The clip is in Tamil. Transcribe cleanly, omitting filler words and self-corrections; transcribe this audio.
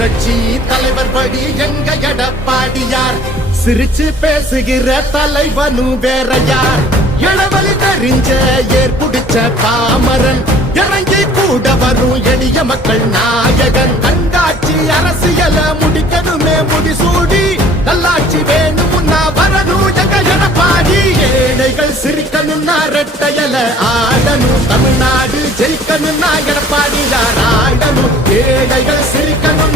புரட்சி தலைவர் படி எங்க எடப்பாடியார் சிரிச்சு பேசுகிற தலைவனும் வேற யார் இளவழி தெரிஞ்ச ஏற்புடிச்ச பாமரன் இறங்கி கூட வரும் எளிய மக்கள் நாயகன் கண்டாட்சி அரசியல முடிக்கணுமே முடிசூடி நல்லாட்சி வேணும்னா வரணும் எங்க எடப்பாடி ஏழைகள் சிரிக்கணும்னா ரெட்டையல ஆடணும் தமிழ்நாடு ஜெயிக்கணும்னா எடப்பாடியார் ஆடணும் ஏழைகள் சிரிக்கணும்